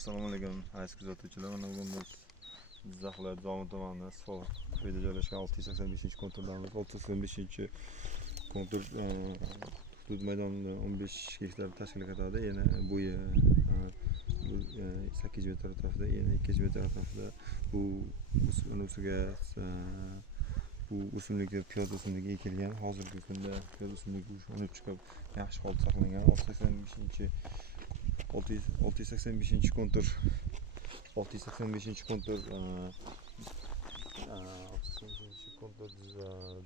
Assalomu alaykum aziz kuzatuvchilar. Mana bugun biz Jizzax viloyati Zomin tumanida Sfor ko'yda joylashgan 685-kontirdamiz. 685-kontir hudud maydonida 15 gektar tashkil etadi. Yana bo'yi 8 metr atrofida, yana 2 metr atrofida bu ustiga bu o'simlik piyoz o'simligi ekilgan. Hozirgi kunda piyoz o'simligi unib chiqib yaxshi holatda saqlangan. 685 kontur 685 kontur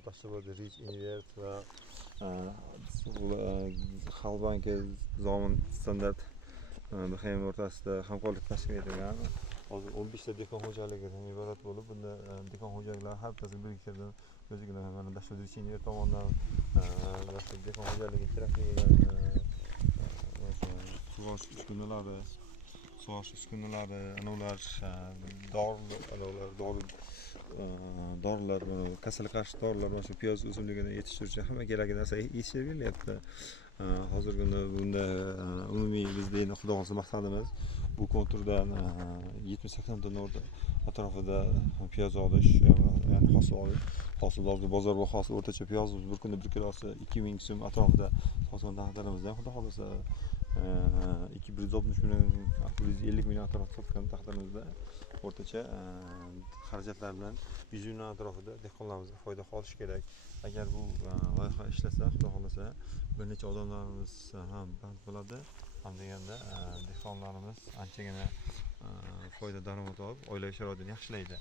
Dashtobod Rich Invert va Xalbank Zomin standart BXM o'rtasida hamkorlik tashkil etilgan. Hozir 15 ta dehqon xo'jaligidan iborat bo'lib, bunda dehqon xo'jaliklar har birisi bir gektardan o'ziga mana Dashtobod Rich Invert tomonidan dehqon xo'jaligi kerak bo'lgan sug'orish uskunalari, ular dorilar, kasallikka qarshi dorilar, mana shu piyoz o'simligini yetishtiruvchi hamma kerakli narsa yetishtirib berilyapti. Hozirgi kunda bunda umumiy bizda endi xudo xohlasa maqsadimiz bu konturdan 70-80 tonna atrofida piyoz olish, ya'ni hosil bozor bahosi o'rtacha piyoz bir kunda 1 kilosi 2000 so'm atrofida sotgan taqdirimizda xudo xohlasa 260 million, 150 million atrofida sotgan taqdirimizda o'rtacha xarajatlar bilan 100 million atrofida dehqonlarimizga foyda qolishi kerak. Agar bu loyiha ishlasa, xudo xohlasa bir necha odamlarimiz ham band bo'ladi. Ham deganda dehqonlarimiz anchagina foyda daromad olib, oilaviy sharoitini yaxshilaydi.